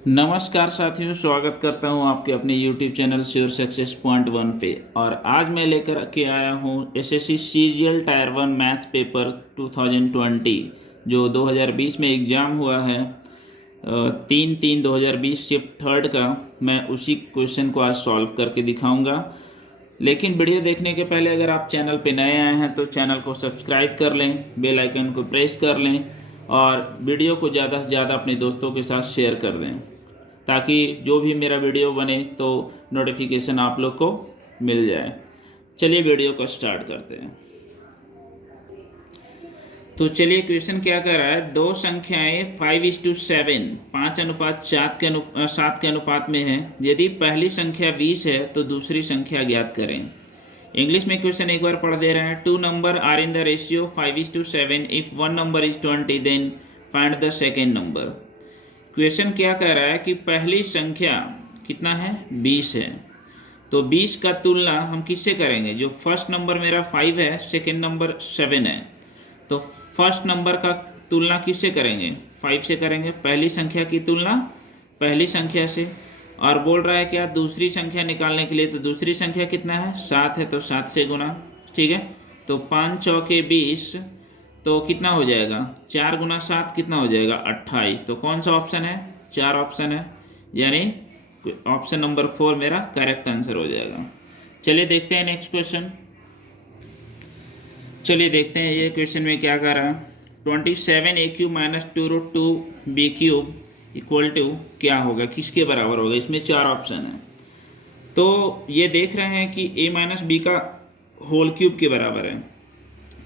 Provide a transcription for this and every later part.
नमस्कार साथियों, स्वागत करता हूं आपके अपने YouTube channel sure success point one पे। और आज मैं लेकर के आया हूं SSC CGL tyre 1 maths paper 2020 जो 2020 में एग्ज़ाम हुआ है। 3/3/2020 शिफ्ट थर्ड का मैं उसी क्वेश्चन को आज सॉल्व करके दिखाऊंगा। लेकिन वीडियो देखने के पहले अगर आप चैनल पे नए आए हैं तो चैनल को सब्सक्राइब कर लें, बेल आइकन को प्रेस कर लें और वीडियो को ज़्यादा से ज़्यादा अपने दोस्तों के साथ शेयर कर दें ताकि जो भी मेरा वीडियो बने तो नोटिफिकेशन आप लोग को मिल जाए। चलिए वीडियो को स्टार्ट करते हैं। तो चलिए क्वेश्चन क्या कर रहा है, दो संख्याएं 5:7 5:7 के अनुपात में है। यदि पहली संख्या 20 है तो दूसरी संख्या ज्ञात करें। इंग्लिश में क्वेश्चन एक बार पढ़ दे रहे हैं। 2 number are in the ratio 5:7। If one number is 20 then find the second number. Question क्या कह रहा है कि पहली संख्या कितना है, 20 है। तो 20 का तुलना हम किससे करेंगे? जो फर्स्ट नंबर मेरा 5 है, सेकेंड नंबर 7 है, तो फर्स्ट नंबर का तुलना किससे करेंगे? 5 से करेंगे। पहली संख्या की तुलना पहली संख्या से। और बोल रहा है क्या, दूसरी संख्या निकालने के लिए, तो दूसरी संख्या कितना है, 7 है, तो 7 से गुना। ठीक है, तो 5 चौके 20, तो कितना हो जाएगा, 4 गुना 7 कितना हो जाएगा, 28। तो कौन सा ऑप्शन है, 4 ऑप्शन है, यानी ऑप्शन नंबर 4 मेरा करेक्ट आंसर हो जाएगा। चलिए देखते हैं नेक्स्ट क्वेश्चन। चलिए देखते हैं ये क्वेश्चन में क्या कर रहा है। 27a³ minus 2√2b³ equal to क्या होगा, किसके बराबर होगा? इसमें 4 ऑप्शन है। तो ये देख रहे हैं कि a माइनस बी का होल क्यूब के बराबर है।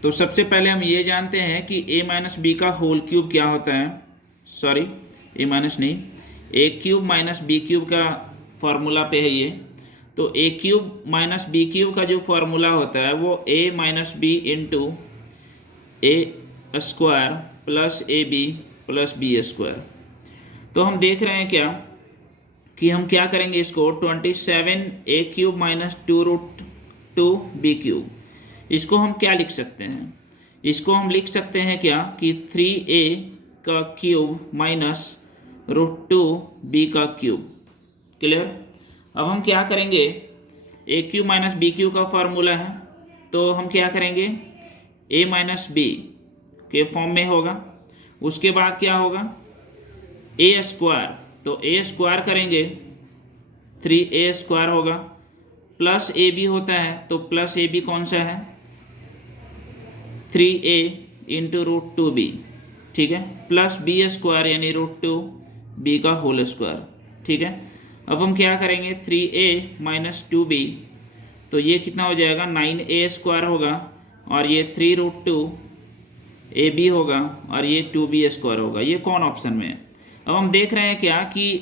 तो सबसे पहले हम ये जानते हैं कि a माइनस बी का होल क्यूब क्या होता है। सॉरी, a माइनस नहीं, a³ माइनस b³ का फॉर्मूला पे है ये। तो a³ माइनस b³ का जो फॉर्मूला होता है वो a minus B into A square plus A B plus B square. तो हम देख रहे हैं क्या कि हम क्या करेंगे इसको, 27a³ माइनस 2√2b³, इसको हम क्या लिख सकते हैं? इसको हम लिख सकते हैं क्या कि 3a का क्यूब माइनस √2b का क्यूब। क्लियर? अब हम क्या करेंगे, a³ माइनस b³ का फॉर्मूला है, तो हम क्या करेंगे, a माइनस बी के फॉर्म में होगा। उसके बाद क्या होगा, a स्क्वायर, तो a स्क्वायर करेंगे 3a स्क्वायर होगा, प्लस ए बी होता है, तो प्लस ए बी कौन सा है, 3a इंटू √2b। ठीक है, प्लस बी स्क्वायर यानी √2b का होल स्क्वायर। ठीक है, अब हम क्या करेंगे, 3a माइनस 2b, तो ये कितना हो जाएगा, 9a स्क्वायर होगा, और ये 3√2ab होगा, और ये 2b स्क्वायर होगा। ये कौन ऑप्शन में है? अब हम देख रहे हैं क्या कि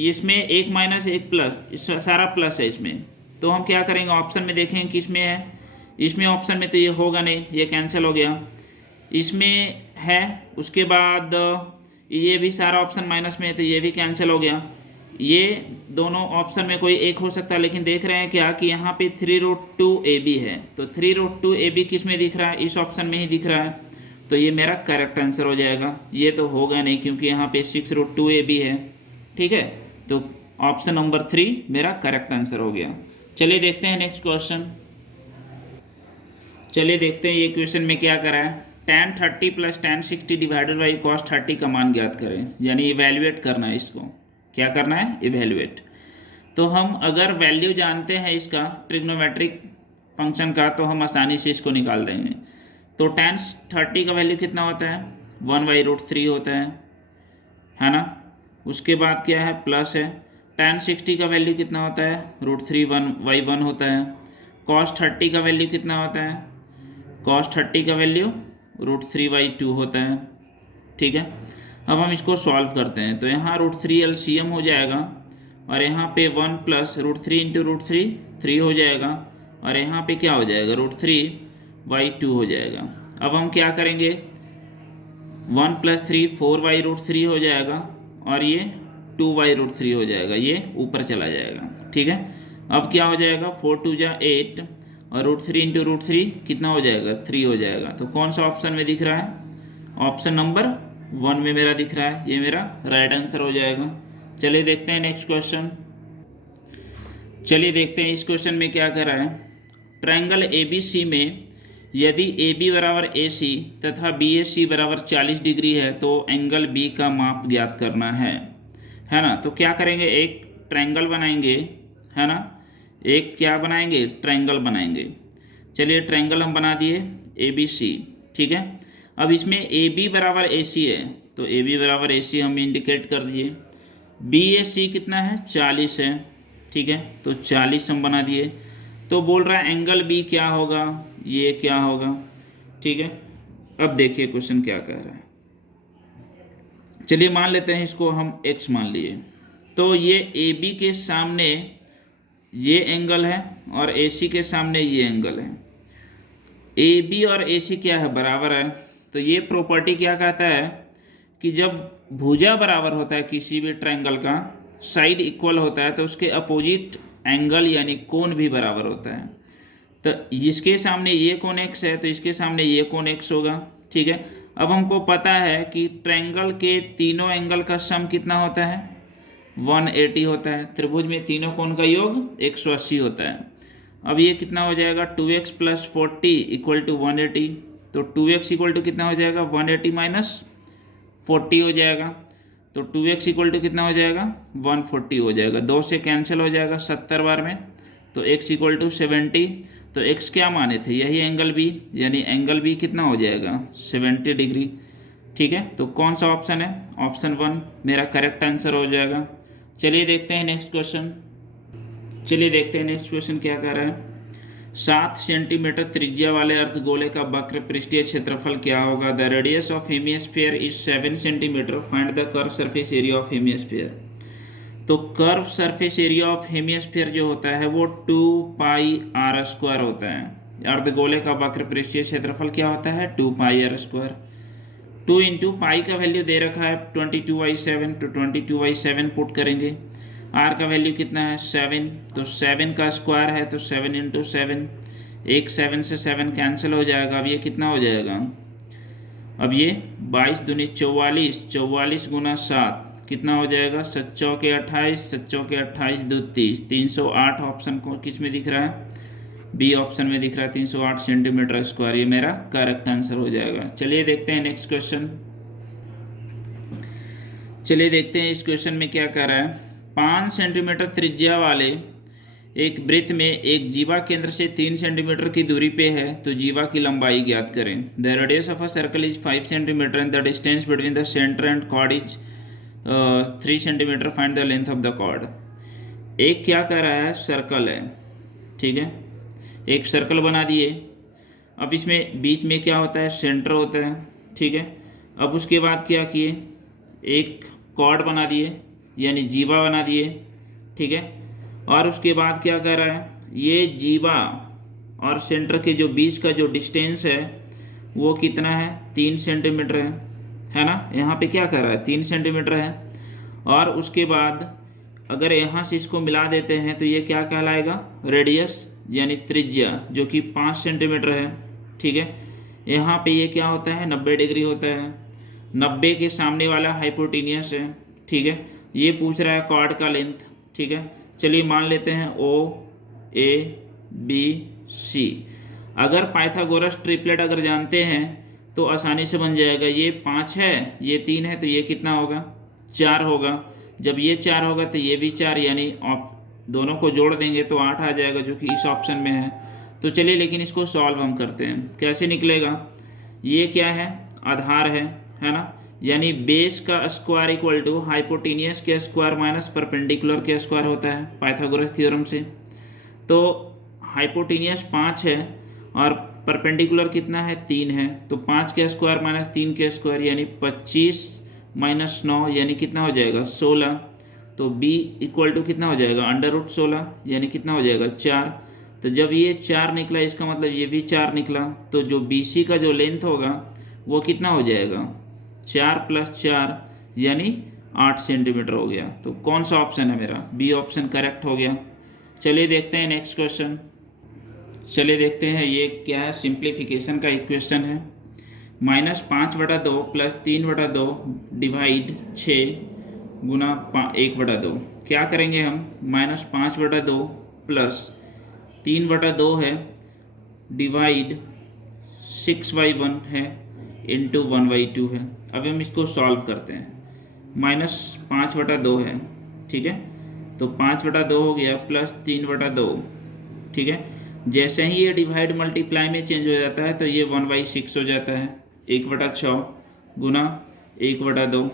इसमें एक माइनस एक प्लस, इस सारा प्लस है इसमें। तो हम क्या करेंगे, ऑप्शन में देखेंगे किसमें है। इसमें ऑप्शन में तो ये होगा नहीं, ये कैंसिल हो गया। इसमें है, उसके बाद ये भी सारा ऑप्शन माइनस में है, तो ये भी कैंसिल हो गया। ये दोनों ऑप्शन में कोई एक हो सकता है, लेकिन देख रहे हैं क्या कि यहाँ पे 3√2ab है, तो 3√2ab किस में दिख रहा है, इस ऑप्शन में ही दिख रहा है, तो ये मेरा करेक्ट आंसर हो जाएगा। ये तो होगा नहीं क्योंकि यहाँ पे 6√2ab है। ठीक है, तो ऑप्शन नंबर 3 मेरा करेक्ट आंसर हो गया। चलिए देखते हैं नेक्स्ट क्वेश्चन। चलिए देखते हैं ये क्वेश्चन में क्या करा है। tan 30 plus tan 60 divided by cos 30 का मान ज्ञात करें, यानी इवेल्युएट करना है इसको। क्या करना है, इवेल्युएट। तो हम अगर वैल्यू जानते हैं इसका ट्रिग्नोमेट्रिक फंक्शन का, तो हम आसानी से इसको निकाल देंगे। तो tan 30 का वैल्यू कितना होता है, 1/√3 होता है ना। उसके बाद क्या है, प्लस है। tan 60 का वैल्यू कितना होता है, √3 होता है। cos 30 का वैल्यू कितना होता है, cos 30 का वैल्यू √3/2 होता है। ठीक है, अब हम इसको सॉल्व करते हैं। तो यहाँ √3 एलसीएम हो जाएगा, और यहाँ पे 1 प्लस √3 इंटू √3 3 हो जाएगा, और यहाँ पे क्या हो जाएगा, √3/2 हो जाएगा। अब हम क्या करेंगे, 1 प्लस 3 4/√3 हो जाएगा, और ये 2/√3 हो जाएगा, ये ऊपर चला जाएगा। ठीक है, अब क्या हो जाएगा, 4 2 जा 8, और √3 इंटू √3 कितना हो जाएगा, 3 हो जाएगा। तो कौन सा ऑप्शन में दिख रहा है, ऑप्शन नंबर 1 में मेरा दिख रहा है, ये मेरा राइट आंसर हो जाएगा। चलिए देखते हैं नेक्स्ट क्वेश्चन। चलिए देखते हैं इस क्वेश्चन में क्या कर रहा है। ट्रायंगल ए बी सी में यदि ए बी बराबर ए सी तथा बी ए सी बराबर 40 डिग्री है तो एंगल बी का माप ज्ञात करना है ना। तो क्या करेंगे, एक ट्रायंगल बनाएंगे, है ना, एक क्या बनाएंगे, ट्रायंगल बनाएंगे। चलिए ट्रायंगल हम बना दिए ए बी सी, ठीक है। अब इसमें ए बी बराबर ए सी है तो ए बी बराबर ए सी हम इंडिकेट कर दिए। बी ए सी कितना है, 40 है, ठीक है, तो 40 हम बना दिए। तो बोल रहा है एंगल बी क्या होगा, ये क्या होगा, ठीक है। अब देखिए क्वेश्चन क्या कह रहा है। चलिए मान लेते हैं इसको हम x मान लिए। तो ये ए बी के सामने ये एंगल है और ए सी के सामने ये एंगल है। ए बी और ए सी क्या है, बराबर है। तो ये प्रॉपर्टी क्या कहता है कि जब भुजा बराबर होता है किसी भी ट्रायंगल का, साइड इक्वल होता है, तो उसके अपोजिट एंगल यानी कोण भी बराबर होता है। तो इसके सामने ये कोण x है तो इसके सामने ये कोण x होगा, ठीक है। अब हमको पता है कि ट्रायंगल के तीनों एंगल का सम कितना होता है, 180 होता है। त्रिभुज में तीनों कोण का योग 180 होता है। अब ये कितना हो जाएगा, 2x + 40 = 180। तो 2x = कितना हो जाएगा, 180 - 40 हो जाएगा। तो 2x = कितना हो जाएगा, 140 हो जाएगा। 2 से कैंसिल हो जाएगा 70 बार में, तो x = 70। तो x क्या माने थे, यही एंगल b, यानी एंगल b कितना हो जाएगा, 70 डिग्री, ठीक है। तो कौन सा ऑप्शन है, ऑप्शन 1 मेरा करेक्ट आंसर हो जाएगा। चलिए देखते हैं नेक्स्ट क्वेश्चन। चलिए देखते हैं नेक्स्ट क्वेश्चन क्या कह रहा है। 7 सेंटीमीटर त्रिज्या वाले अर्धगोले का वक्र पृष्ठीय क्षेत्रफल क्या होगा। The radius of hemisphere is 7 centimetre, find the curve surface area of hemisphere. तो curve surface area of hemisphere जो होता है वो 2πr² होता है। अर्धगोले का वक्र पृष्ठीय क्षेत्रफल क्या होता है, 2πr²। 2 × पाई का वैल्यू दे रखा है 22/7, तो 22/7 पुट करेंगे। आर का वैल्यू कितना है, 7, तो 7 का स्क्वायर है तो 7 × 7, एक 7 से 7 कैंसिल हो जाएगा। अब ये कितना हो जाएगा, अब ये 22 दूनी 44, 44 × 7 कितना हो जाएगा, 7 चौके 28, 7 चौके 28, 2 30, 308 ऑप्शन को किस में दिख रहा है, बी ऑप्शन में दिख रहा है, 308 सेंटीमीटर स्क्वायर। ये मेरा करेक्ट आंसर हो जाएगा। चलिए देखते हैं नेक्स्ट क्वेश्चन। चलिए देखते हैं इस क्वेश्चन में क्या कह रहा है। 5 सेंटीमीटर त्रिज्या वाले एक वृत्त में एक जीवा केंद्र से 3 सेंटीमीटर की दूरी पे है तो जीवा की लंबाई ज्ञात करें। The radius of a circle is 5 centimetre and the distance between the centre and chord is 3 centimetre, find the length of the chord. एक क्या कह रहा है, सर्कल है, ठीक है, एक सर्कल बना दिए। अब इसमें बीच में क्या होता है, सेंटर होता है, ठीक है। अब उसके बाद क्या किए, एक कॉर्ड बना दिए यानी जीवा बना दिए, ठीक है। और उसके बाद क्या कर रहा है, ये जीवा और सेंटर के जो बीच का जो डिस्टेंस है वो कितना है, 3 सेंटीमीटर है ना। यहाँ पे क्या कर रहा है, 3 सेंटीमीटर है। और उसके बाद अगर यहाँ से इसको मिला देते हैं तो ये क्या कहलाएगा, रेडियस यानी त्रिज्या, जो कि 5 सेंटीमीटर है, ठीक है। यहाँ पे ये क्या होता है, 90 डिग्री होता है। 90 के सामने वाला हाइपोटेनियस है, ठीक है। ये पूछ रहा है कॉर्ड का लेंथ, ठीक है। चलिए मान लेते हैं OABC। अगर पाइथागोरस ट्रिपलेट अगर जानते हैं तो आसानी से बन जाएगा। ये 5 है, ये 3 है, तो ये कितना होगा, 4 होगा। जब ये 4 होगा तो ये भी 4, यानी दोनों को जोड़ देंगे तो 8 आ जाएगा, जो कि इस ऑप्शन में है। तो चलिए लेकिन इसको सॉल्व हम करते हैं, कैसे निकलेगा। ये क्या है, आधार है ना, यानी बेस का स्क्वायर इक्वल टू हाइपोटेनियस के स्क्वायर माइनस परपेंडिकुलर के स्क्वायर होता है पाइथागोरस थ्योरम से। तो हाइपोटेनियस 5 है और परपेंडिकुलर कितना है, 3 है। तो 5 के स्क्वायर माइनस 3 के स्क्वायर यानी 25 - 9 यानी कितना हो जाएगा, 16। तो b इक्वल टू कितना हो जाएगा, √16 यानी कितना हो जाएगा, 4। तो जब ये 4 निकला इसका मतलब ये भी 4 निकला। तो जो BC का जो लेंथ होगा वो कितना हो जाएगा, 4 + 4 यानी 8 सेंटीमीटर हो गया। तो कौन सा ऑप्शन है मेरा, बी ऑप्शन करेक्ट हो गया। चलिए देखते हैं नेक्स्ट क्वेश्चन। चलिए देखते हैं ये क्या है, सिंप्लीफिकेशन का इक्वेशन है। -5/2 + 3/2 डिवाइड 6 गुना 1/2। क्या करेंगे हम, -5/2 प्लस 3/2 है डिवाइड 6/1 है इंटू 1/2 है। अब हम इसको सॉल्व करते हैं। -5/2 है, ठीक है, तो 5/2 हो गया प्लस 3/2, ठीक है। जैसे ही ये डिवाइड मल्टीप्लाई में चेंज हो जाता है तो ये 1/6 हो जाता है। 1/6 गुना 1/2।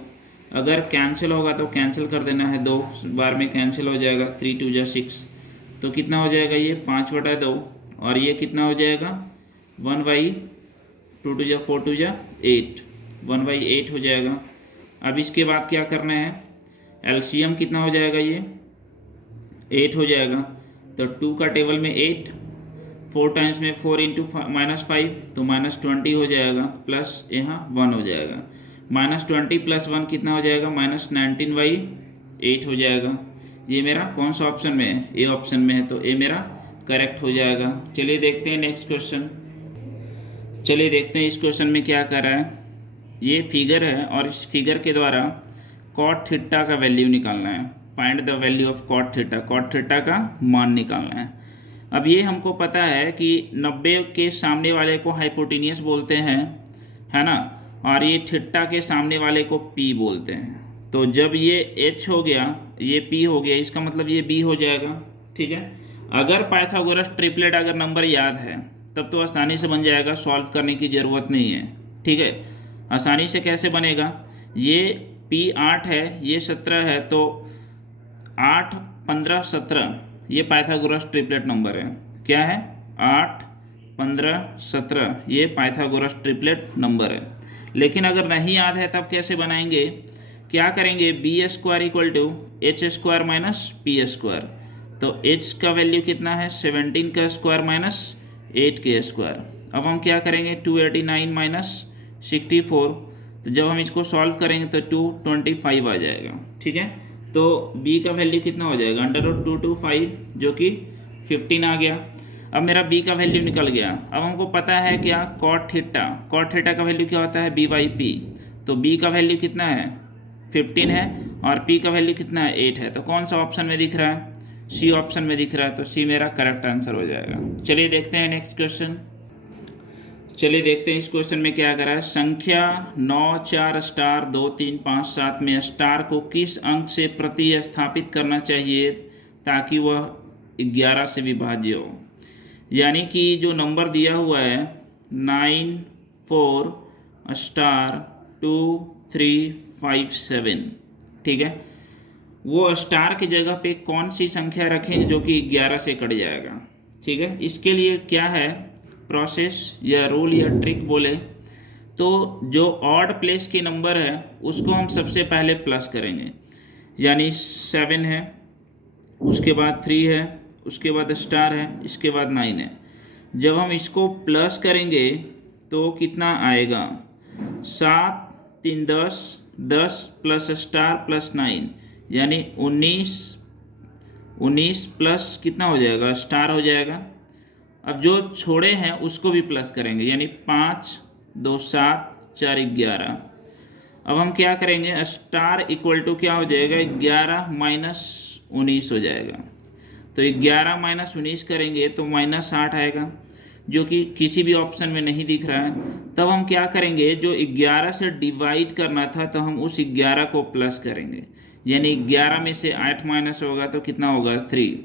अगर कैंसिल होगा तो कैंसिल कर देना है, 2 बार में कैंसिल हो जाएगा, 3 2 जा 6, तो कितना हो जाएगा ये 5/2, और ये कितना हो जाएगा 1/2 2 जा 4 2 जा 8, 1/8 हो जाएगा। अब इसके बाद क्या करना है, एलसीएम कितना हो जाएगा, ये 8 हो जाएगा, तो 2 का टेबल में 8, 4 टाइम्स में 4 इंटू -5 तो -20 हो जाएगा, प्लस यहाँ 1 हो जाएगा। -20 प्लस 1 कितना हो जाएगा, -19/8 हो जाएगा। ये मेरा कौन सा ऑप्शन में है, ए ऑप्शन में है, तो ए मेरा करेक्ट हो जाएगा। चलिए देखते हैं नेक्स्ट क्वेश्चन। चलिए देखते हैं इस क्वेश्चन में क्या कर रहा है। ये फिगर है और इस फिगर के द्वारा कॉट थीटा का वैल्यू निकालना है। Find the value of cot theta का मान निकालना है। अब ये हमको पता है कि 90 के सामने वाले को हाइपोटेनियस बोलते हैं, है ना, और ये थीटा के सामने वाले को पी बोलते हैं। तो जब ये एच हो गया, ये पी हो गया, इसका मतलब ये बी हो जाएगा, ठीक है। अगर पाइथागोरस ट्रिपलेट अगर नंबर याद है तब तो आसानी से बन जाएगा, सॉल्व करने की ज़रूरत नहीं है, ठीक है। आसानी से कैसे बनेगा, ये P 8 है, ये 17 है, तो 8 15 17 ये पाइथागोरस ट्रिपलेट नंबर है। क्या है, 8 15 17 ये पाइथागोरस ट्रिपलेट नंबर है। लेकिन अगर नहीं याद है तब कैसे बनाएंगे, क्या करेंगे, b² = h² माइनस p²। तो h का वैल्यू कितना है, 17 का स्क्वायर माइनस 8 के स्क्वायर। अब हम क्या करेंगे, 289 माइनस 64, तो जब हम इसको सॉल्व करेंगे तो 225 आ जाएगा, ठीक है। तो b का वैल्यू कितना हो जाएगा, √225 जो कि 15 आ गया। अब मेरा b का वैल्यू निकल गया। अब हमको पता है क्या, कॉट थीटा का वैल्यू क्या होता है, b/p। तो b का वैल्यू कितना है, 15 है, और p का वैल्यू कितना है, 8 है। तो कौन सा ऑप्शन में दिख रहा है, सी ऑप्शन में दिख रहा है, तो सी मेरा करेक्ट आंसर हो जाएगा। चलिए देखते हैं नेक्स्ट क्वेश्चन। चलिए देखते हैं इस क्वेश्चन में क्या करा है। संख्या 9 4 स्टार 2 3 5 7 में स्टार को किस अंक से प्रतिस्थापित करना चाहिए ताकि वह 11 से विभाज्य हो। यानी कि जो नंबर दिया हुआ है 9 4 स्टार 2 3 5 7, ठीक है, वो स्टार की जगह पे कौन सी संख्या रखें जो कि 11 से कट जाएगा, ठीक है। इसके लिए क्या है प्रोसेस या रूल या ट्रिक बोले तो जो ऑड प्लेस के नंबर है उसको हम सबसे पहले प्लस करेंगे। यानी 7 है, उसके बाद 3 है, उसके बाद स्टार है, इसके बाद 9 है। जब हम इसको प्लस करेंगे तो कितना आएगा, 7 3 10 10 प्लस स्टार प्लस 9 यानी 19 प्लस कितना हो जाएगा, स्टार हो जाएगा। अब जो छोड़े हैं उसको भी प्लस करेंगे, यानी 5 2 7 4 11। अब हम क्या करेंगे, स्टार इक्वल टू क्या हो जाएगा, 11 माइनस 19 हो जाएगा। तो 11 माइनस 19 करेंगे तो -8 आएगा, जो कि किसी भी ऑप्शन में नहीं दिख रहा है। तब हम क्या करेंगे, जो 11 से डिवाइड करना था तो हम उस 11 को प्लस करेंगे, यानी 11 में से 8 माइनस होगा तो कितना होगा, 3।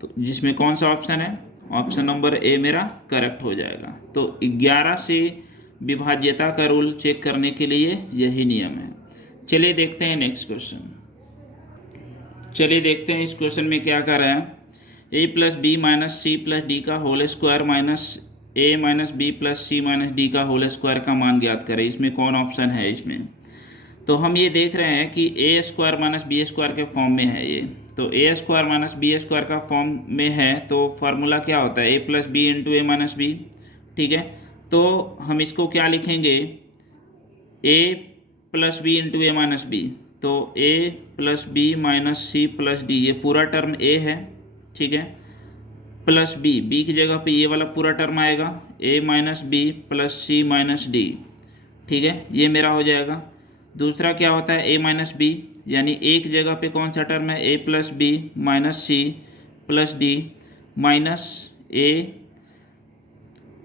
तो जिसमें कौन सा ऑप्शन है, ऑप्शन नंबर ए मेरा करेक्ट हो जाएगा। तो 11 से विभाज्यता का रूल चेक करने के लिए यही नियम है। चलिए देखते हैं नेक्स्ट क्वेश्चन। चलिए देखते हैं इस क्वेश्चन में क्या कर रहा है, a + b - c + d का whole square minus a - b + c - d का होल स्क्वायर का मान ज्ञात करें। इसमें कौन ऑप्शन है इसमें, तो हम ये देख रहे हैं कि a² - b² के फॉर्म में है ये। तो a² - b² का फॉर्म में है तो फार्मूला क्या होता है, a + b × a - b, ठीक है। तो हम इसको क्या लिखेंगे, a + b × a - b, तो a + b - c + d, ये पूरा टर्म a है, ठीक है, प्लस b की जगह पे ये वाला पूरा टर्म आएगा, a - b + c - d, ठीक है, ये मेरा हो जाएगा। दूसरा क्या होता है, a - b, यानी एक जगह पे कौन सा टर्म है, A plus B minus C plus D minus A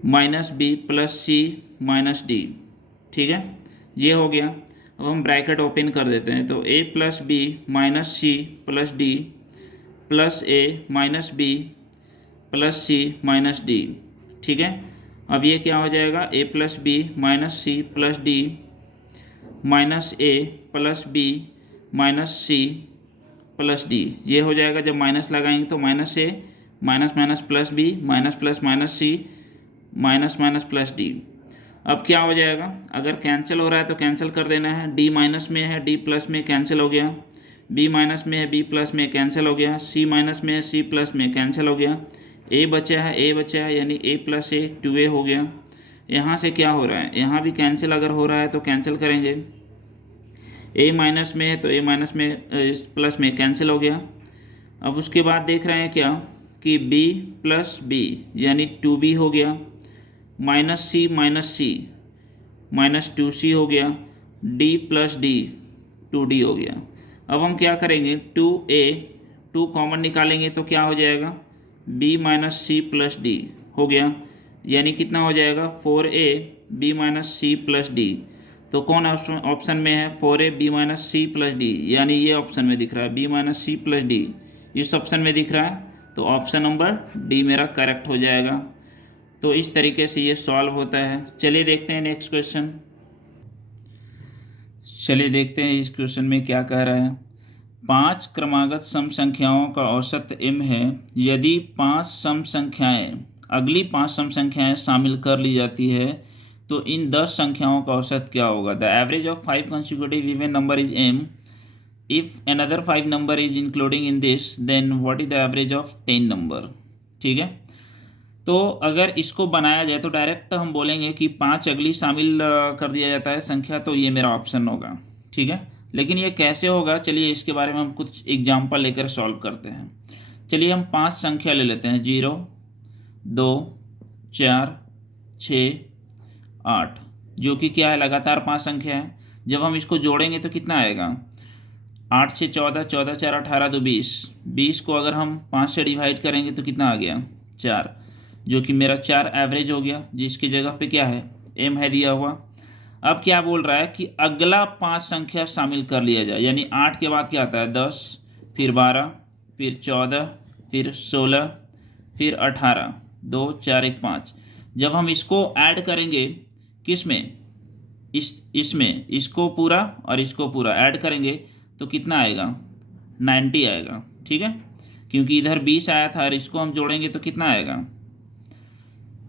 minus B plus C minus D. ठीक है, ये हो गया। अब हम ब्रैकेट ओपन कर देते हैं, तो A plus B minus C plus D plus A minus B plus C minus D. ठीक है, अब ये क्या हो जाएगा, A plus B minus C plus D minus A plus B minus C plus D. ये हो जाएगा, जब माइनस लगाएंगे तो minus A minus minus plus B minus plus minus C minus minus plus D. अब क्या हो जाएगा, अगर कैंसिल हो रहा है तो कैंसिल कर देना है। डी माइनस में है, डी प्लस में कैंसिल हो गया। बी माइनस में है, बी प्लस में कैंसिल हो गया। सी माइनस में है, सी प्लस में कैंसिल हो गया। ए बचा है, ए बचा है, यानी ए प्लस ए 2a हो गया। यहाँ से क्या हो रहा है, यहाँ भी कैंसिल अगर हो रहा है तो कैंसिल करेंगे। ए माइनस में है तो ए माइनस में प्लस में कैंसिल हो गया। अब उसके बाद देख रहे हैं क्या कि b प्लस बी यानी 2b हो गया, माइनस सी माइनस 2c हो गया, d प्लस डी 2d हो गया। अब हम क्या करेंगे, 2 कॉमन निकालेंगे तो क्या हो जाएगा, b minus C plus D हो गया, यानी कितना हो जाएगा 4a b minus C plus D. तो कौन ऑप्शन में है, 4a b minus C plus D, यानी ये ऑप्शन में दिख रहा है b minus C plus D, इस ऑप्शन में दिख रहा है। तो ऑप्शन नंबर डी मेरा करेक्ट हो जाएगा। तो इस तरीके से ये सॉल्व होता है। चलिए देखते हैं नेक्स्ट क्वेश्चन। चलिए देखते हैं इस क्वेश्चन में क्या कह रहा है। 5 क्रमागत सम संख्याओं का औसत m है। यदि 5 सम संख्याएं अगली 5 सम संख्याएं शामिल कर ली जाती है तो इन 10 संख्याओं का औसत क्या होगा। The average of 5 consecutive even number is m. If another 5 number is including in this, then what is the average of 10 number। ठीक है, तो अगर इसको बनाया जाए तो डायरेक्ट हम बोलेंगे कि 5 अगली शामिल कर दिया जाता है संख्या, तो ये मेरा ऑप्शन होगा। ठीक है, लेकिन ये कैसे होगा, चलिए इसके बारे में हम कुछ एग्जाम्पल लेकर सॉल्व करते हैं। चलिए हम 5 संख्या ले लेते हैं, 0 2 4 6 8, जो कि क्या है, लगातार 5 संख्या है। जब हम इसको जोड़ेंगे तो कितना आएगा, 8 से 14, 14 4 18 तो 20, 20 को अगर हम 5 से डिवाइड करेंगे तो कितना आ गया 4, जो कि मेरा 4 एवरेज हो गया, जिसकी जगह पे क्या है m है दिया हुआ। अब क्या बोल रहा है कि अगला 5 संख्या शामिल कर लिया जाए, यानी 8 के बाद क्या आता है 10, फिर 12, फिर 14, फिर 16, फिर 18, 2 4 1 5। जब हम इसको ऐड करेंगे किस में, इसमें इसको पूरा और इसको पूरा ऐड करेंगे तो कितना आएगा 90 आएगा। ठीक है, क्योंकि इधर 20 आया था और इसको हम जोड़ेंगे तो कितना आएगा,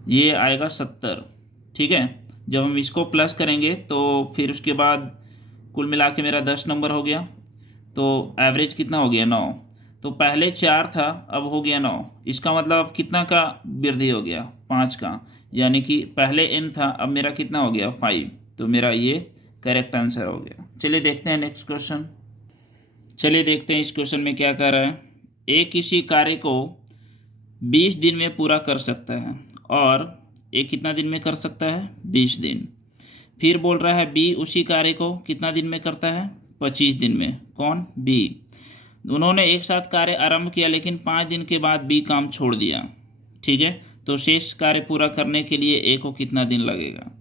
ये आएगा 70। ठीक है, जब हम इसको प्लस करेंगे तो फिर उसके बाद कुल मिला के मेरा 10 नंबर हो गया। तो एवरेज कितना हो गया 9। तो पहले 4 था, अब हो गया 9। इसका मतलब कितना का वृद्धि हो गया, 5 का, यानी कि पहले m था, अब मेरा कितना हो गया 5। तो मेरा ये करेक्ट आंसर हो गया। चलिए देखते हैं नेक्स्ट क्वेश्चन। चलिए देखते हैं इस क्वेश्चन में क्या कर रहा है। ए किसी कार्य को 20 दिन में पूरा कर सकता है, और ए कितना दिन में कर सकता है 20 दिन। फिर बोल रहा है बी उसी कार्य को कितना दिन में करता है 25 दिन में। कौन, बी। उन्होंने एक साथ कार्य आरंभ किया, लेकिन 5 दिन के बाद बी काम छोड़ दिया। ठीक है, तो शेष कार्य पूरा करने के लिए ए को कितना दिन लगेगा।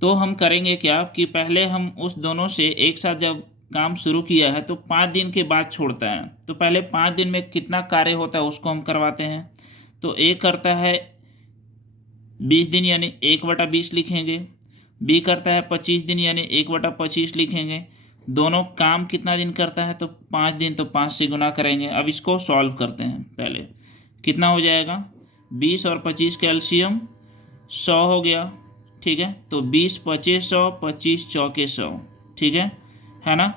तो हम करेंगे क्या कि पहले हम उस दोनों से एक साथ जब काम शुरू किया है तो 5 दिन के बाद छोड़ता है, तो पहले 5 दिन में कितना कार्य होता है उसको हम करवाते हैं। तो ए करता है 20 दिन यानी 1/20 लिखेंगे, बी करता है 25 दिन यानी 1/25 लिखेंगे। दोनों काम कितना दिन करता है, तो 5 दिन, तो 5 से गुना करेंगे। अब इसको सॉल्व करते हैं। पहले कितना हो जाएगा, 20 और 25 का एलसीएम 100 हो गया। ठीक है, तो 20 25 100, 25 चौके 100। ठीक है ना,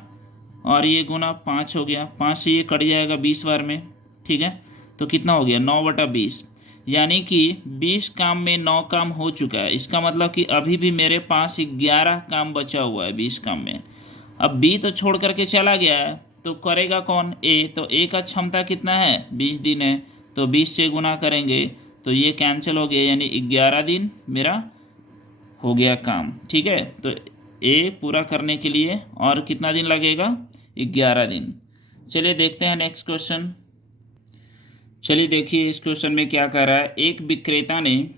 और ये गुना 5 हो गया, 5 से ये कट जाएगा 20 बार में। ठीक है, तो कितना हो गया 9/20, यानी कि 20 काम में 9 काम हो चुका है। इसका मतलब कि अभी भी मेरे पास 11 काम बचा हुआ है 20 काम में। अब बी तो छोड़ करके चला गया है, तो करेगा कौन, ए। तो ए का क्षमता कितना है 20 दिन है, तो 20 से गुना करेंगे तो ये कैंसिल हो गया, यानी 11 दिन मेरा हो गया काम। ठीक है, तो ए पूरा करने के लिए और कितना दिन लगेगा 11 दिन। चलिए देखते हैं नेक्स्ट क्वेश्चन। चलिए देखिए इस क्वेश्चन में क्या कह रहा है। एक विक्रेता ने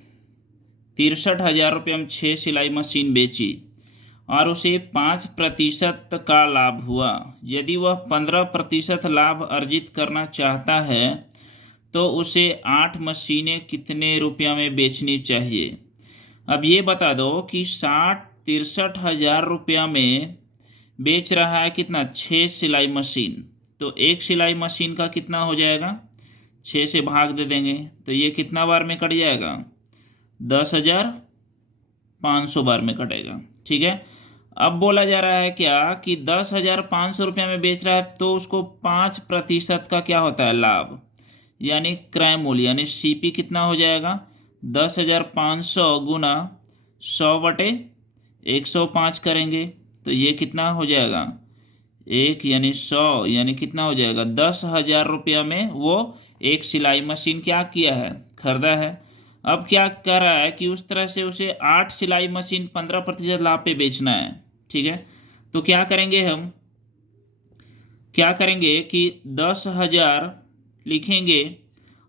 63,000 रुपये में 6 सिलाई मशीन बेची और उसे 5% का लाभ हुआ। यदि वह 15% लाभ अर्जित करना चाहता है तो उसे 8 मशीनें कितने रुपया में बेचनी चाहिए। अब ये बता दो कि 63,000 रुपया में बेच रहा है कितना, 6 सिलाई मशीन। तो एक सिलाई मशीन का कितना हो जाएगा, 6 से भाग दे देंगे तो ये कितना बार में कट जाएगा, 10,500 बार में कटेगा। ठीक है। अब बोला जा रहा है क्या कि 10,500 रुपये में बेच रहा है तो उसको 5% का क्या होता है, लाभ, यानी क्रय मूल्य, यानी सीपी कितना हो जाएगा, 10,500 गुना 100/105 करेंगे तो ये कितना हो जाएगा, 1 यानी 100 यानी कितना हो जाएगा, 10,000 रुपया में वो एक सिलाई मशीन क्या किया है, खरीदा है। अब क्या कर रहा है कि उस तरह से उसे 8 सिलाई मशीन 15% लाभ पे बेचना है। ठीक है। तो क्या करेंगे, हम क्या करेंगे कि 10,000 लिखेंगे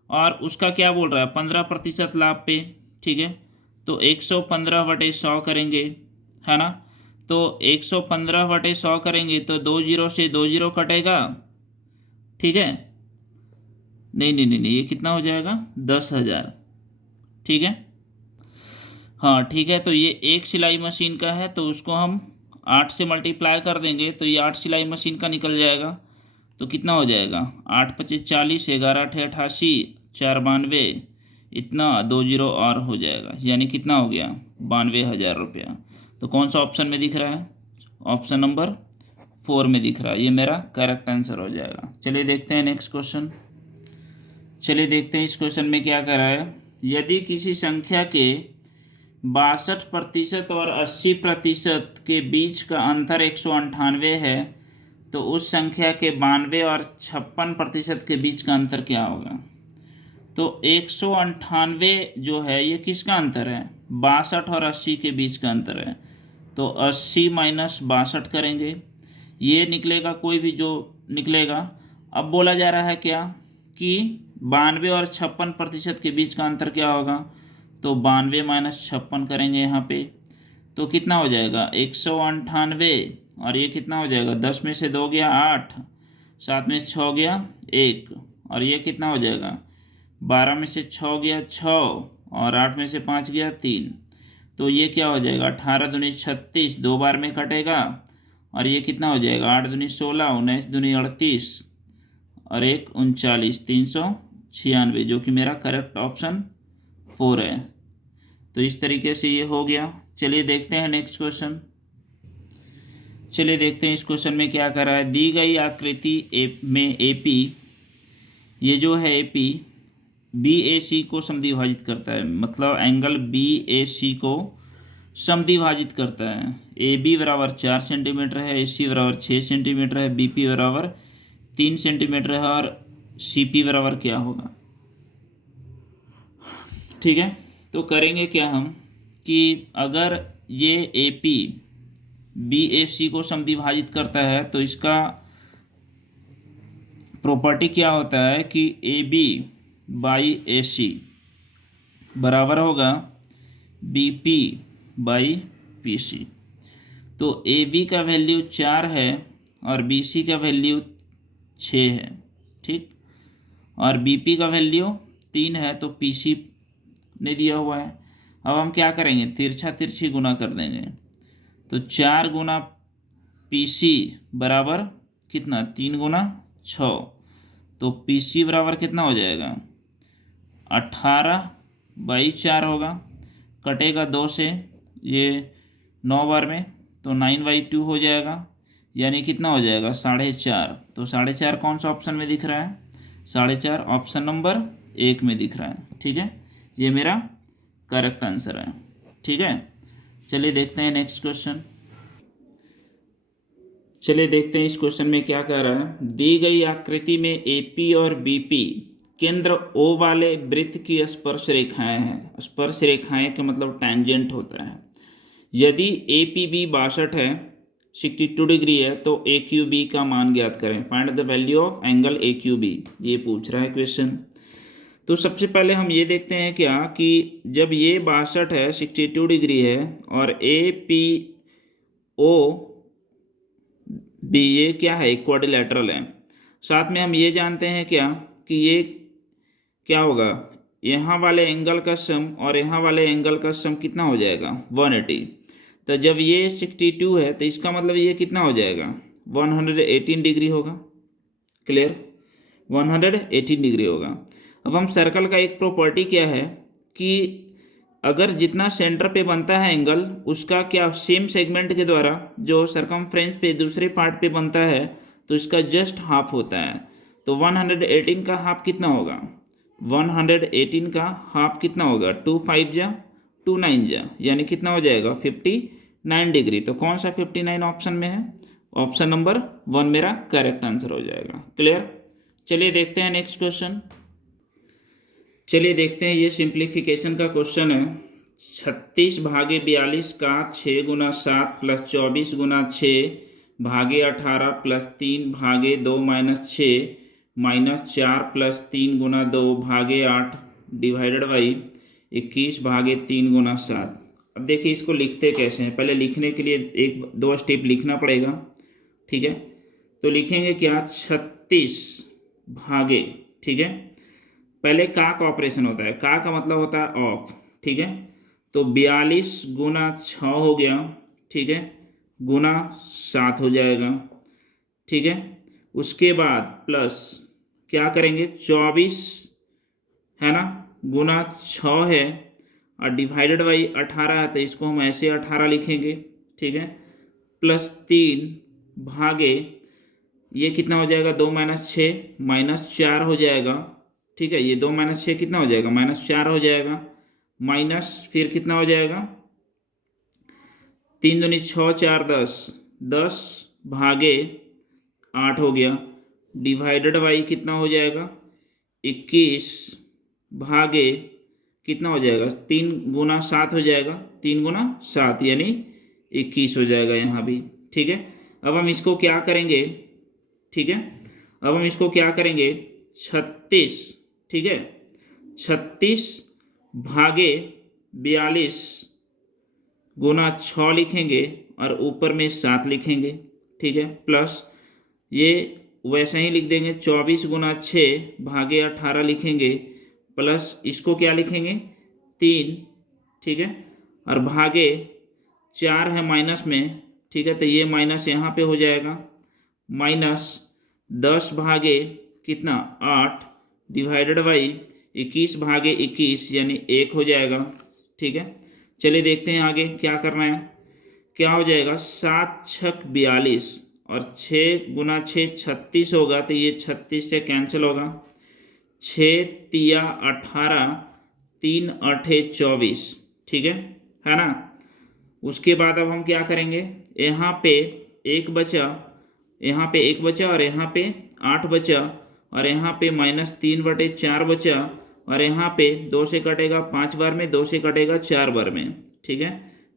और उसका क्या बोल रहा है, 15% लाभ पे। ठीक है। तो 115/100 करेंगे, है ना। तो 115/100 करेंगे तो 2 जीरो से 2 जीरो कटेगा। ठीक है। नहीं नहीं नहीं नहीं, ये कितना हो जाएगा, 10,000। ठीक है। हाँ ठीक है। तो ये एक सिलाई मशीन का है तो उसको हम 8 से मल्टीप्लाई कर देंगे तो ये 8 सिलाई मशीन का निकल जाएगा। तो कितना हो जाएगा, 8×5 = 40, 11×8 = 88, 4×92, इतना 2 जीरो और हो जाएगा, यानी कितना हो गया, 92,000 रुपया। तो कौन सा ऑप्शन में दिख रहा है, ऑप्शन नंबर 4 में दिख रहा है। ये मेरा करेक्ट आंसर हो जाएगा। चलिए देखते हैं नेक्स्ट क्वेश्चन। चलिए देखते हैं इस क्वेश्चन में क्या कर रहा है। यदि किसी संख्या के 62% और 80% के बीच का अंतर 198 है तो उस संख्या के 92 और 56% के बीच का अंतर क्या होगा। तो 198 जो है ये किसका अंतर है, 62 और 80 के बीच का अंतर है। तो 80 - 62 करेंगे, ये निकलेगा, कोई भी जो निकलेगा। अब बोला जा रहा है क्या कि 92 और 56% के बीच का अंतर क्या होगा। तो 92 - 56 करेंगे यहाँ पे तो कितना हो जाएगा, 198। और ये कितना हो जाएगा, 10 में से 2 गया 8, 7 में से 6 गया 1, और ये कितना हो जाएगा, 12 में से 6 गया 6, और 8 में से 5 गया 3। तो ये क्या हो जाएगा, 18 दूनी 36, 2 बार में कटेगा। और ये कितना हो जाएगा, 8 दूनी 16, 19 दूनी 38, और 1 39, 396, जो कि मेरा करेक्ट ऑप्शन 4 है। तो इस तरीके से ये हो गया। चलिए देखते हैं नेक्स्ट क्वेश्चन। चलिए देखते हैं इस क्वेश्चन में क्या कर रहा है। दी गई आकृति में एपी, ये जो है एपी BAC को समद्विभाजित करता है, मतलब एंगल BAC को समद्विभाजित करता है। AB बराबर 4 सेंटीमीटर है, AC बराबर 6 सेंटीमीटर है, BP बराबर 3 सेंटीमीटर है, और CP बराबर क्या होगा। ठीक है। तो करेंगे क्या हम कि अगर ये AP BAC को समद्विभाजित करता है तो इसका प्रॉपर्टी क्या होता है कि AB/AC बराबर होगा BP/PC। तो AB का वैल्यू 4 है और BC का वैल्यू 6 है। ठीक। और BP का वैल्यू 3 है तो PC ने दिया हुआ है। अब हम क्या करेंगे, तिरछा तिरछी गुना कर देंगे। तो 4 गुना PC बराबर कितना, 3 गुना 6, तो PC बराबर कितना हो जाएगा, 18/4 होगा। कटेगा 2 से, ये 9 बार में, तो 9/2 हो जाएगा, यानी कितना हो जाएगा, 4.5। तो 4.5 कौन सा ऑप्शन में दिख रहा है, 4.5 ऑप्शन नंबर 1 में दिख रहा है। ठीक है। ये मेरा करेक्ट आंसर है। ठीक है। चलिए देखते हैं नेक्स्ट क्वेश्चन। चलिए देखते हैं इस क्वेश्चन में क्या कह रहा है। दी गई आकृति में AP और BP केंद्र O वाले वृत्त की स्पर्श रेखाएं हैं। स्पर्श रेखाएं का मतलब टैंजेंट होता है। यदि APB 62 है 62 डिग्री है तो ए क्यू बी का मान ज्ञात करें, find the value of angle A Q B, ये पूछ रहा है क्वेश्चन। तो सबसे पहले हम ये देखते हैं क्या कि जब ये 62 है, 62 डिग्री है, और ए पी ओ बी ये क्या है, क्वाड्रिलेटरल है। साथ में हम ये जानते हैं क्या कि ये क्या होगा, यहाँ वाले एंगल का सम और यहाँ वाले एंगल का सम कितना हो जाएगा, 180। तो जब ये 62 है तो इसका मतलब ये कितना हो जाएगा, 118 डिग्री होगा। क्लियर, 118 डिग्री होगा। अब हम सर्कल का एक प्रॉपर्टी क्या है कि अगर जितना सेंटर पे बनता है एंगल, उसका क्या सेम सेगमेंट के द्वारा जो सरकमफ्रेंस पे दूसरे पार्ट पे बनता है तो इसका जस्ट हाफ होता है। तो 118 का हाफ कितना होगा, 118 का हाफ कितना होगा, 2 5 जा 2 9 जा, यानी कितना हो जाएगा 59 डिग्री। तो कौन सा 59 ऑप्शन में है, ऑप्शन नंबर 1 मेरा करेक्ट आंसर हो जाएगा। क्लियर, चलिए देखते हैं नेक्स्ट क्वेश्चन। चलिए देखते हैं, ये सिंप्लीफिकेशन का क्वेश्चन है। 36 भागे 42 का 6 गुना 7 प्लस 24 गुना 6 भागे 18 प्लस 3 भागे 2 माइनस 6 माइनस 4 प्लस 3 गुना 2 भागे 8 डिवाइडेड बाई 21 भागे 3 गुना 7। अब देखिए इसको लिखते कैसे हैं, पहले लिखने के लिए एक दो स्टेप लिखना पड़ेगा। ठीक है, तो लिखेंगे क्या, 36 भागे, ठीक है, पहले का ऑपरेशन होता है, का मतलब होता है ऑफ। ठीक है, तो 42 गुना 6 हो गया, ठीक है, गुना 7 हो जाएगा। ठीक है, उसके बाद प्लस क्या करेंगे, 24 है ना, गुना 6 है, और डिवाइडेड बाई 18 है तो इसको हम ऐसे 18 लिखेंगे। ठीक है, प्लस 3 भागे ये कितना हो जाएगा, 2 माइनस 6 माइनस 4 हो जाएगा। ठीक है, ये 2 माइनस 6 कितना हो जाएगा, माइनस 4 हो जाएगा, माइनस फिर कितना हो जाएगा, 3 दूनी 6 4 10, 10 भागे 8 हो गया, डिवाइडेड बाई कितना हो जाएगा, 21 भागे कितना हो जाएगा, 3 गुना 7 हो जाएगा, 3 गुना 7 यानी 21 हो जाएगा यहाँ भी। ठीक है, अब हम इसको क्या करेंगे, ठीक है, अब हम इसको क्या करेंगे, 36, ठीक है, 36 भागे 42 गुना 6 लिखेंगे और ऊपर में 7 लिखेंगे। ठीक है, प्लस ये वैसे ही लिख देंगे, 24 गुना 6 भागे 18 लिखेंगे, प्लस इसको क्या लिखेंगे, 3, ठीक है, और भागे 4 है माइनस में। ठीक है, तो ये माइनस यहाँ पे हो जाएगा, माइनस 10 भागे कितना 8 डिवाइडेड बाई 21 भागे 21 यानी 1 हो जाएगा। ठीक है, चलिए देखते हैं आगे क्या करना है, क्या हो जाएगा, 7 छक 42 और 6 गुना 6 36 होगा, तो ये 36 से कैंसिल होगा, 6 तिया 18 3 8 24। ठीक है ना। उसके बाद अब हम क्या करेंगे, यहाँ पे 1 बचा, यहाँ पे 1 बचा और यहाँ पे 8 बचा, और यहाँ पे -3/4 बचा, और यहाँ पे 2 से कटेगा 5 बार में, 2 से कटेगा 4 बार में। ठीक है,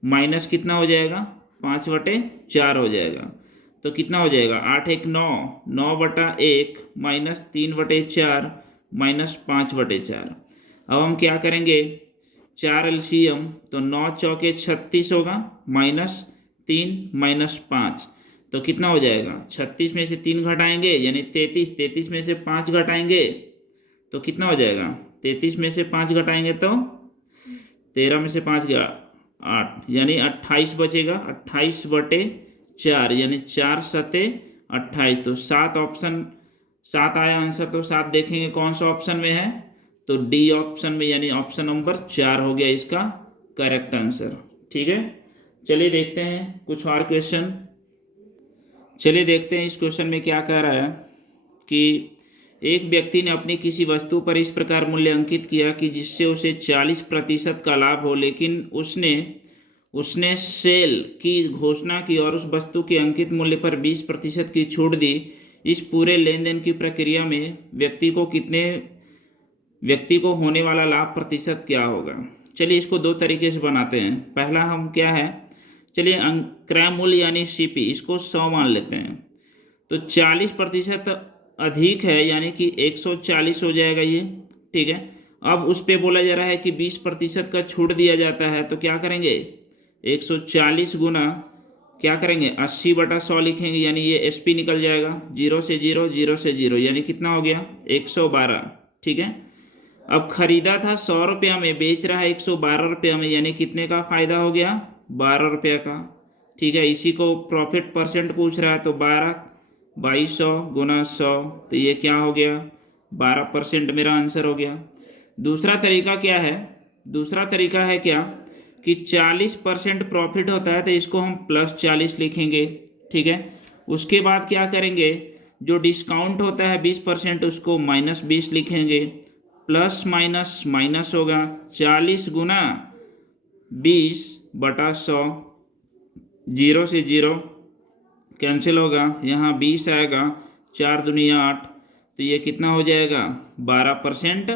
माइनस कितना हो जाएगा, 5/4 हो जाएगा, तो कितना हो जाएगा, 8 1 9, 9/1 -3/4 -5/4। अब हम क्या करेंगे, 4 एलसीएम, तो 9 चौके 36 होगा, -3 -5, तो कितना हो जाएगा, 36 में से 3 घटाएंगे यानी 33, 33 में से 5 घटाएंगे तो कितना हो जाएगा, 33 में से 5 घटाएंगे तो 13 में से 5 गया 8 यानी 28 बचेगा, 28/4 यानी 4 सते 28। तो 7 ऑप्शन, 7 आया आंसर, तो 7 देखेंगे कौन सा ऑप्शन में है, तो डी ऑप्शन में, यानी ऑप्शन नंबर 4 हो गया इसका करेक्ट आंसर। ठीक है, चलिए देखते हैं कुछ और क्वेश्चन। चलिए देखते हैं इस क्वेश्चन में क्या कह रहा है कि एक व्यक्ति ने अपनी किसी वस्तु पर इस प्रकार मूल्य अंकित किया कि जिससे उसे 40% का लाभ हो, लेकिन उसने सेल की घोषणा की और उस वस्तु के अंकित मूल्य पर 20% की छूट दी। इस पूरे लेन देन की प्रक्रिया में व्यक्ति को होने वाला लाभ प्रतिशत क्या होगा। चलिए इसको दो तरीके से बनाते हैं। पहला हम क्या है, चलिए क्रय मूल्य यानी सीपी इसको 100 मान लेते हैं, तो 40% अधिक है यानी कि 140 हो जाएगा ये, ठीक है। अब उस पे बोला जा रहा है कि 20% का छूट दिया जाता है, तो क्या करेंगे 140 गुना क्या करेंगे 80/100 लिखेंगे, यानी ये एसपी निकल जाएगा, 0 से 0 0 से 0 यानी कितना हो गया 112, ठीक है। अब खरीदा था 100 रुपया में, बेच रहा है 112 रुपया में, यानी कितने का फ़ायदा हो गया 12 रुपया का, ठीक है। इसी को प्रॉफिट परसेंट पूछ रहा है, तो 2200 गुना 100, तो ये क्या हो गया 12% मेरा आंसर हो गया। दूसरा तरीका क्या है, दूसरा तरीका है क्या कि 40% प्रॉफिट होता है तो इसको हम +40 लिखेंगे, ठीक है। उसके बाद क्या करेंगे, जो डिस्काउंट होता है 20% उसको -20 लिखेंगे, प्लस माइनस माइनस होगा, 40 गुना 20/100, 0 से 0 कैंसिल होगा, यहाँ 20 आएगा, 4 दूनी 8, तो ये कितना हो जाएगा 12%,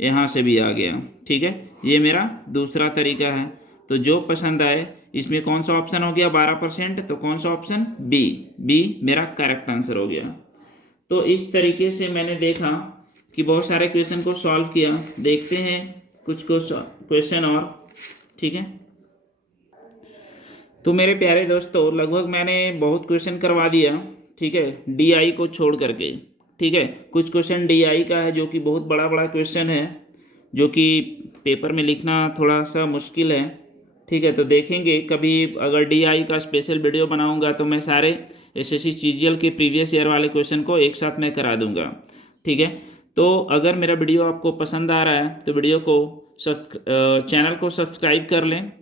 यहाँ से भी आ गया, ठीक है। ये मेरा दूसरा तरीका है। तो जो पसंद आए, इसमें कौन सा ऑप्शन हो गया 12%, तो कौन सा ऑप्शन बी मेरा करेक्ट आंसर हो गया। तो इस तरीके से मैंने देखा कि बहुत सारे क्वेश्चन को सॉल्व किया। देखते हैं कुछ क्वेश्चन और, ठीक है। तो मेरे प्यारे दोस्तों, लगभग मैंने बहुत क्वेश्चन करवा दिया, ठीक है, डीआई को छोड़ करके, ठीक है। कुछ क्वेश्चन डीआई का है जो कि बहुत बड़ा बड़ा क्वेश्चन है, जो कि पेपर में लिखना थोड़ा सा मुश्किल है, ठीक है। तो देखेंगे कभी अगर डीआई का स्पेशल वीडियो बनाऊंगा तो मैं सारे एसएससी सीजीएल के प्रीवियस ईयर वाले क्वेश्चन को एक साथ मैं करा दूंगा, ठीक है। तो अगर मेरा वीडियो आपको पसंद आ रहा है तो वीडियो को चैनल को सब्सक्राइब कर लें,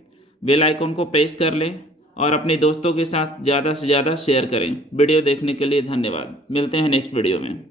बेल आइकन को प्रेस कर लें और अपने दोस्तों के साथ ज़्यादा से ज़्यादा शेयर करें। वीडियो देखने के लिए धन्यवाद। मिलते हैं नेक्स्ट वीडियो में।